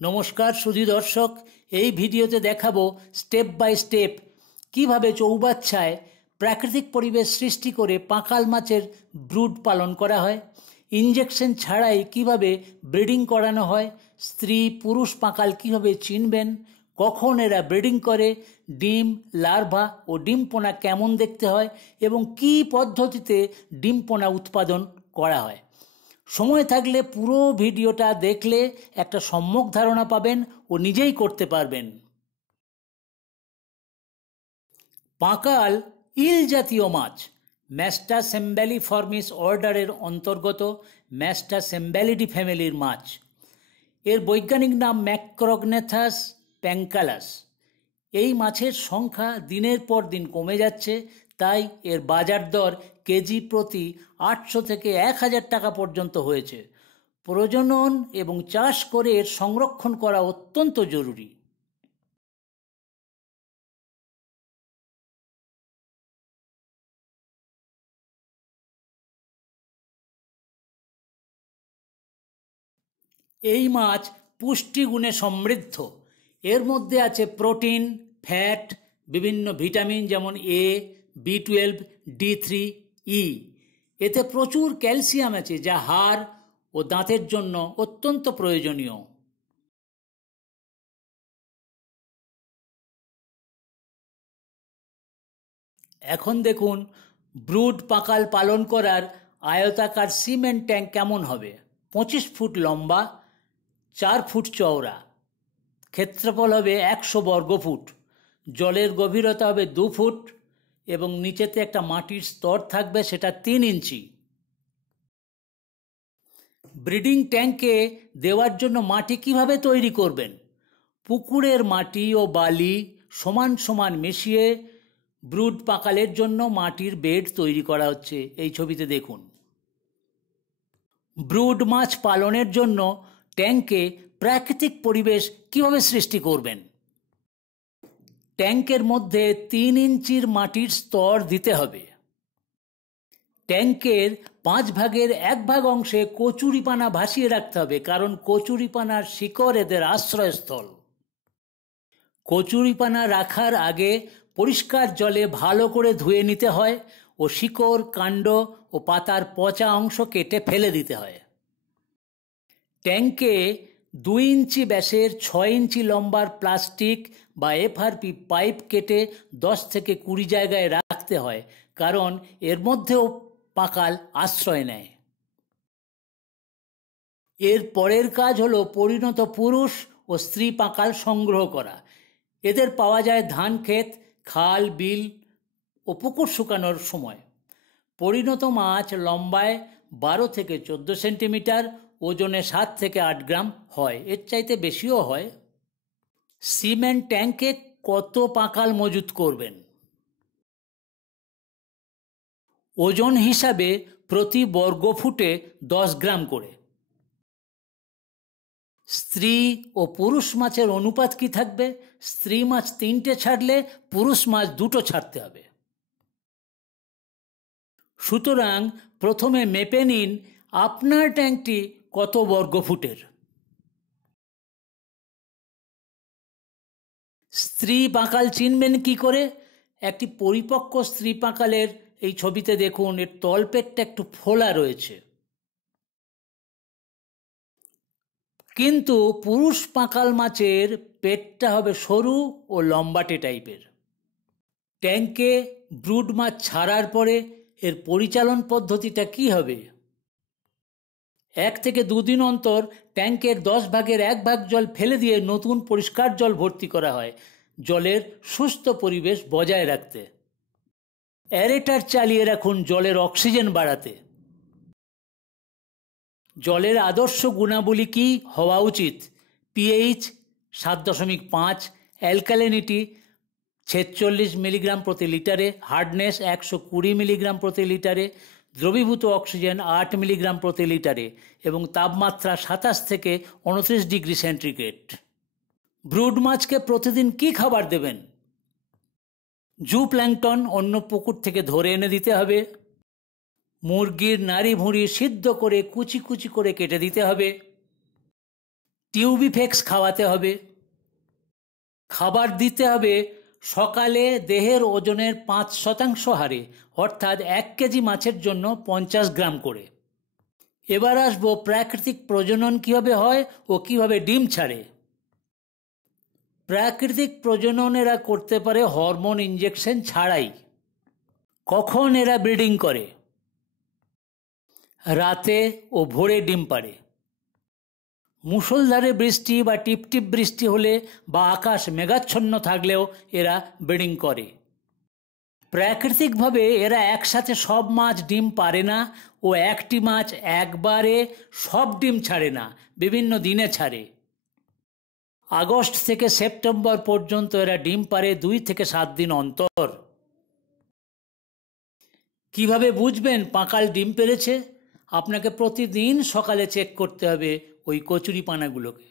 নমস্কার সুধী দর্শক, এই ভিডিওতে দেখাবো স্টেপ বাই স্টেপ কিভাবে চৌবাচ্চায় প্রাকৃতিক পরিবেশ সৃষ্টি করে পাঁকাল মাছের ব্রুড পালন করা হয়, ইনজেকশন ছাড়াই কিভাবে ব্রিডিং করানো হয়, স্ত্রী পুরুষ পাঁকাল কিভাবে চিনবেন, কখন এরা ব্রিডিং করে, ডিম, লার্ভা ও ডিম পোনা কেমন দেখতে হয় এবং কী পদ্ধতিতে ডিম পোনা উৎপাদন করা হয়। সময় থাকলে পুরো ভিডিওটা দেখলে একটা সম্যক ধারণা পাবেন ও নিজেই করতে পারবেন। পাঁকাল ইল জাতীয় মাছ, ম্যাস্টাসেম্ব্যালিফর্মিস অর্ডারের অন্তর্গত ম্যাস্টাসেম্ব্যালিডি ফ্যামিলির মাছ। এর বৈজ্ঞানিক নাম ম্যাক্রোগনেথাস প্যাঙ্কালাস। এই মাছের সংখ্যা দিনের পর দিন কমে যাচ্ছে, তাই এর বাজার দর কেজি প্রতি 800 থেকে 1000 টাকা পর্যন্ত হয়েছে। প্রজনন এবং চাষ করে এর সংরক্ষণ করা অত্যন্ত জরুরি। এই মাছ পুষ্টিগুণে সমৃদ্ধ। এর মধ্যে আছে প্রোটিন, ফ্যাট, বিভিন্ন ভিটামিন যেমন এ, B12, D3, ই। এতে প্রচুর ক্যালসিয়াম আছে যা হাড় ও দাঁতের জন্য অত্যন্ত প্রয়োজনীয়। এখন দেখুন ব্রুড পাঁকাল পালন করার আয়তাকার সিমেন্ট ট্যাঙ্ক কেমন হবে। 25 ফুট লম্বা, 4 ফুট চওড়া, ক্ষেত্রফল হবে 100 বর্গফুট, জলের গভীরতা হবে 2 ফুট এবং নিচেতে একটা মাটির স্তর থাকবে, সেটা 3 ইঞ্চি। ব্রিডিং ট্যাঙ্কে দেওয়ার জন্য মাটি কিভাবে তৈরি করবেন? পুকুরের মাটি ও বালি সমান সমান মিশিয়ে ব্রুড পাঁকালের জন্য মাটির বেড তৈরি করা হচ্ছে, এই ছবিতে দেখুন। ব্রুড মাছ পালনের জন্য ট্যাঙ্কে প্রাকৃতিক পরিবেশ কিভাবে সৃষ্টি করবেন? ট্যাঙ্কের মধ্যে 3 ইঞ্চির মাটির স্তর দিতে হবে। ট্যাঙ্কের 5 ভাগের 1 ভাগ অংশে কচুরিপানা ভাসিয়ে রাখতে হবে, কারণ কচুরিপানার শিকড় এদের আশ্রয়স্থল। কচুরিপানা রাখার আগে পরিষ্কার জলে ভালো করে ধুয়ে নিতে হয় ও শিকড়, কাণ্ড ও পাতার পচা অংশ কেটে ফেলে দিতে হয়। ট্যাঙ্কে 2 ইঞ্চি ব্যাসের 6 ইঞ্চি লম্বার প্লাস্টিক বা FRP পাইপ কেটে 10 থেকে 20 জায়গায় রাখতে হয়, কারণ এর মধ্যেও পাঁকাল আশ্রয় নেয়। এর পরের কাজ হলো পরিণত পুরুষ ও স্ত্রী পাঁকাল সংগ্রহ করা। এদের পাওয়া যায় ধান ক্ষেত, খাল, বিল ও পুকুর শুকানোর সময়। পরিণত মাছ লম্বায় 12 থেকে 14 সেন্টিমিটার, ওজনে 7 থেকে 8 গ্রাম হয়, এর চাইতে বেশিও হয়। সিমেন্ট ট্যাঙ্কে কত পাঁকাল মজুত করবেন? ওজন হিসাবে প্রতি বর্গফুটে 10 গ্রাম করে। স্ত্রী ও পুরুষ মাছের অনুপাত কি থাকবে? স্ত্রী মাছ 3টে ছাড়লে পুরুষ মাছ 2টো ছাড়তে হবে। সুতরাং প্রথমে মেপে নিন আপনার ট্যাঙ্কটি কত বর্গফুটের। স্ত্রী পাঁকাল চিনবেন কি করে? একটি পরিপক্ক স্ত্রী পাঁকালের এই ছবিতে দেখুন, এর তলপেটটা একটু ফোলা রয়েছে, কিন্তু পুরুষ পাঁকাল মাছের পেটটা হবে সরু ও লম্বাটে টাইপের। ট্যাঙ্কে ব্রুড মাছ ছাড়ার পরে এর পরিচালন পদ্ধতিটা কি হবে? 1 থেকে 2 দিন অন্তর ট্যাঙ্কের 10 ভাগের 1 ভাগ জল ফেলে দিয়ে নতুন পরিষ্কার জল ভর্তি করা হয়, জলের সুস্থ পরিবেশ বজায় রাখতে। অ্যারেটার চালিয়ে রাখুন জলের অক্সিজেন বাড়াতে। জলের আদর্শ গুণাবলী কি হওয়া উচিত? pH 7.5, অ্যালকালিনিটি 46 মিলিগ্রাম প্রতি লিটারে, হার্ডনেস 120 মিলিগ্রাম প্রতি লিটারে, দ্রবীভূত অক্সিজেন 8 মিলিগ্রাম প্রতি লিটারে এবং তাপমাত্রা 27 থেকে 29 ডিগ্রি সেন্টিগ্রেড। ব্রুড মাছকে প্রতিদিন কি খাবার দেবেন? জু প্ল্যাঙ্কটন অন্য পুকুর থেকে ধরে এনে দিতে হবে। মুরগির নাড়ি ভুঁড়ি সিদ্ধ করে কুচি কুচি করে কেটে দিতে হবে। টিউবিফেক্স খাওয়াতে হবে। খাবার দিতে হবে সকালে দেহের ওজনের 5% হারে, অর্থাৎ 1 কেজি মাছের জন্য 50 গ্রাম করে। এবার আসবো প্রাকৃতিক প্রজনন কিভাবে হয় ও কিভাবে ডিম ছাড়ে। প্রাকৃতিক প্রজনন এরা করতে পারে হরমোন ইঞ্জেকশন ছাড়াই। কখন এরা ব্রিডিং করে? রাতে ও ভোরে ডিম পাড়ে। মুষলধারে বৃষ্টি বা টিপটিপ বৃষ্টি হলে বা আকাশ মেঘাচ্ছন্ন থাকলেও এরা ব্রিডিং করে। প্রাকৃতিকভাবে এরা একসাথে সব মাছ ডিম পারে না ও একটি মাছ একবারে সব ডিম ছাড়ে না, বিভিন্ন দিনে ছাড়ে। আগস্ট থেকে সেপ্টেম্বর পর্যন্ত এরা ডিম পারে 2 থেকে 7 দিন অন্তর। কিভাবে বুঝবেন পাঁকাল ডিম পেড়েছে? আপনাকে প্রতিদিন সকালে চেক করতে হবে ওই কচুরিপানাগুলোকে।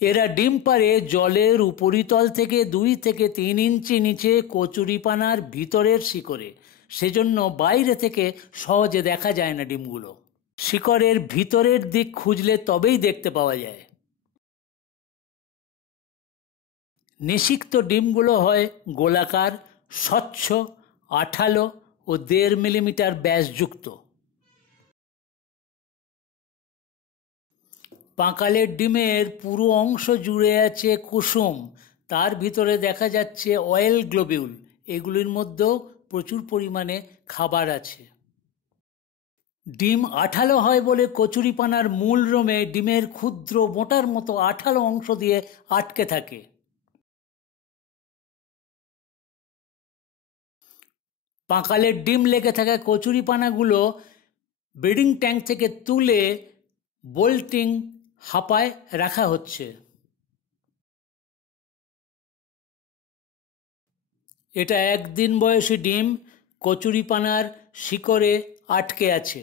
এরা ডিম পাড়ে জলের উপরিতল থেকে 2 থেকে 3 ইঞ্চি নিচে কচুরিপানার ভিতরের শিকড়ে, সেজন্য বাইরে থেকে সহজে দেখা যায় না ডিমগুলো। শিকড়ের ভিতরের দিক খুঁজলে তবেই দেখতে পাওয়া যায়। নিষিক্ত ডিমগুলো হয় গোলাকার, স্বচ্ছ, আঠালো ও 1.5 মিলিমিটার ব্যাসযুক্ত। পাঁকালের ডিমের পুরো অংশ জুড়ে আছে কুসুম, তার ভিতরে দেখা যাচ্ছে অয়েল গ্লোবিউল। এগুলির মধ্যেও প্রচুর পরিমাণে খাবার আছে। ডিম আঠালো হয় বলে কচুরিপানার মূল রোমে ডিমের ক্ষুদ্র মোটার মতো আঠালো অংশ দিয়ে আটকে থাকে। পাঁকালের ডিম লেগে থাকা কচুরিপানাগুলো ব্রিডিং ট্যাঙ্ক থেকে তুলে বোল্টিং হাপায় রাখা হচ্ছে। এটা 1 দিন বয়সী ডিম, কচুরিপানার শিকড়ে আটকে আছে।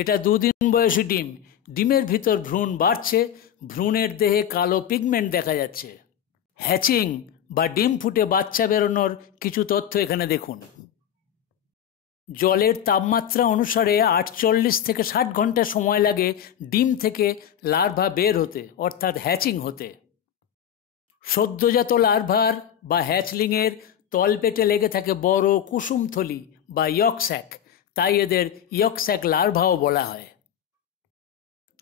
এটা 2 দিন বয়সী ডিম। ডিমের ভিতর ভ্রূণ বাড়ছে, ভ্রূণের দেহে কালো পিগমেন্ট দেখা যাচ্ছে। হ্যাচিং বা ডিম ফুটে বাচ্চা বেরোনোর কিছু তথ্য এখানে দেখুন। জলের তাপমাত্রা অনুসারে 48 থেকে 60 ঘন্টা সময় লাগে ডিম থেকে লার্ভা বের হতে, অর্থাৎ হ্যাচিং হতে। সদ্যজাত লার্ভার বা হ্যাচলিংয়ের তলপেটে লেগে থাকে বড় কুসুমথলি বা ইয়কস্যাক, তাই এদের ইয়কস্যাক লার্ভাও বলা হয়।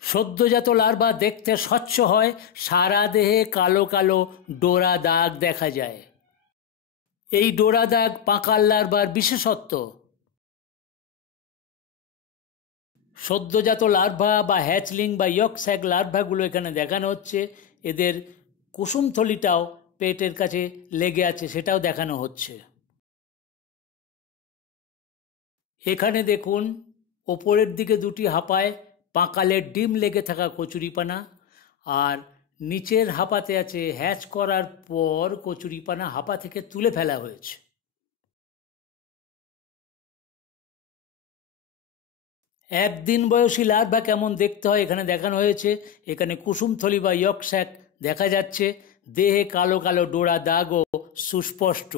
সদ্যজাত লার্ভা দেখতে স্বচ্ছ হয়, সারা দেহে কালো কালো ডোরা দাগ দেখা যায়। এই ডোরা দাগ পাঁকাল লার্ভার বিশেষত্ব। সদ্যজাত লার্ভা বা হ্যাচলিং বা ইয়কস্যাক লার্ভাগুলো এখানে দেখানো হচ্ছে। এদের কুসুমথলিটাও পেটের কাছে লেগে আছে, সেটাও দেখানো হচ্ছে। এখানে দেখুন ওপরের দিকে 2টি হাপায় পাঁকালের ডিম লেগে থাকা কচুরিপানা, আর নিচের হাপাতে আছে হ্যাচ করার পর কচুরিপানা হাপা থেকে তুলে ফেলা হয়েছে। একদিন বয়সী লার্ভা কেমন দেখতে হয় এখানে দেখানো হয়েছে। এখানে কুসুমথলি বা ইয়কস্যাক দেখা যাচ্ছে, দেহে কালো কালো ডোরা দাগও সুস্পষ্ট।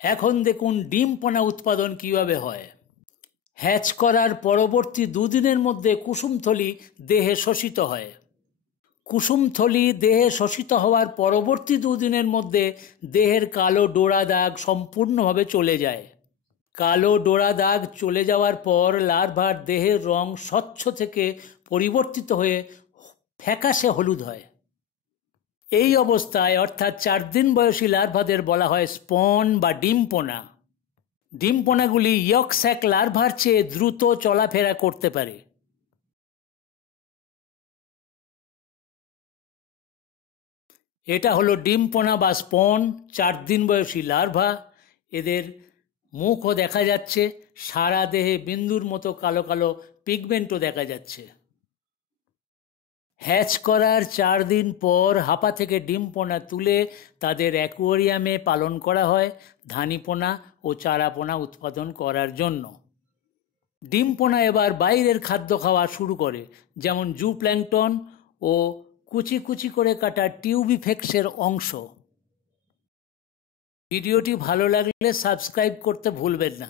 এখন দেখুন ডিম পোনা উৎপাদন কিভাবে হয়। হ্যাচ করার পরবর্তী 2 দিনের মধ্যে কুসুমথলি দেহে শোষিত হয়। কুসুমথলি দেহে শোষিত হওয়ার পরবর্তী 2 দিনের মধ্যে দেহের কালো ডোরা দাগ সম্পূর্ণভাবে চলে যায়। কালো ডোরা দাগ চলে যাওয়ার পর লার্ভার দেহের রং স্বচ্ছ থেকে পরিবর্তিত হয়ে ফ্যাকাশে হলুদ হয়। এই অবস্থায় অর্থাৎ 4 দিন বয়সী লার্ভাদের বলা হয় স্পন বা ডিমপোনা। ডিমপোনাগুলি ইয়কস্যাক লার্ভার চেয়ে দ্রুত চলাফেরা করতে পারে। এটা হলো ডিমপোনা বা স্পন, 4 দিন বয়সী লার্ভা। এদের মুখও দেখা যাচ্ছে, সারা দেহে বিন্দুর মতো কালো কালো পিগমেন্টও দেখা যাচ্ছে। হ্যাচ করার 4 দিন পর হাপা থেকে ডিমপোনা তুলে তাদের অ্যাকোয়ারিয়ামে পালন করা হয় ধানীপোনা ও চারাপোনা উৎপাদন করার জন্য। ডিমপোনা এবার বাইরের খাদ্য খাওয়া শুরু করে, যেমন জুপ্ল্যাঙ্কটন ও কুচি কুচি করে কাটা টিউবিফেক্সের অংশ। ভিডিওটি ভালো লাগলে সাবস্ক্রাইব করতে ভুলবেন না।